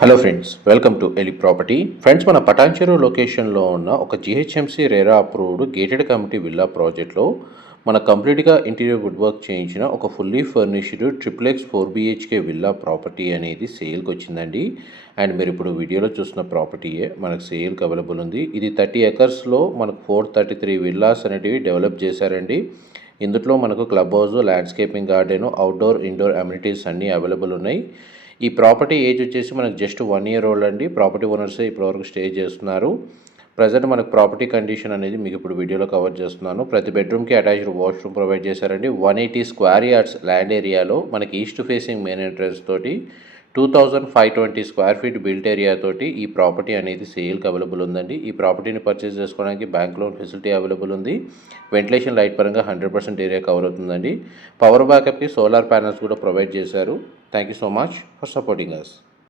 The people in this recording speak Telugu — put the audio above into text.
Hello friends, welcome to Eli property. Friends, మన పటాన్చెరు లొకేషన్లో ఉన్న ఒక GHMC RERA approved gated community villa ప్రాజెక్ట్లో మన కంప్లీట్గా ఇంటీరియర్ వుడ్ వర్క్ చేయించిన ఒక fully furnished triplex 4BHK villa property అనేది సేల్కి వచ్చిందండి. అండ్ మీరు ఇప్పుడు వీడియోలో చూసిన ప్రాపర్టీయే మనకు సేల్కి అవైలబుల్ ఉంది. ఇది 30 ఎకర్స్లో మనకు 433 విల్లాస్ అనేటివి డెవలప్ చేశారండి. ఇందులో మనకు club house, landscaping garden, outdoor indoor amenities అన్నీ అవైలబుల్ ఉన్నాయి. ఈ ప్రాపర్టీ ఏజ్ వచ్చేసి మనకు జస్ట్ 1 year ఓల్డ్ అండి. ప్రాపర్టీ ఓనర్సే ఇప్పటివరకు స్టే చేస్తున్నారు. ప్రజెంట్ మనకు ప్రాపర్టీ కండిషన్ అనేది మీకు ఇప్పుడు వీడియోలో కవర్ చేస్తున్నాను. ప్రతి బెడ్రూమ్కి అటాచ్డ్ వాష్రూమ్ ప్రొవైడ్ చేశారండి. 180 స్క్వేర్ యార్డ్స్ ల్యాండ్ ఏరియాలో మనకి ఈస్ట్ ఫేసింగ్ మెయిన్ ఎంట్రన్స్ తోటి 2520 స్క్వేర్ ఫీట్ బిల్ట్ ఏరియా తోటి ఈ ప్రాపర్టీ అనేది సేల్కి అవైలబుల్ ఉందండి. ఈ ప్రాపర్టీని పర్చేస్ చేసుకోవడానికి బ్యాంక్ లోన్ ఫెసిలిటీ అవైలబుల్ ఉంది. వెంటిలేషన్ లైట్ పరంగా 100% ఏరియా కవర్ అవుతుందండి. పవర్ బ్యాకప్కి సోలార్ ప్యానల్స్ కూడా ప్రొవైడ్ చేశారు. Thank you so much for supporting us.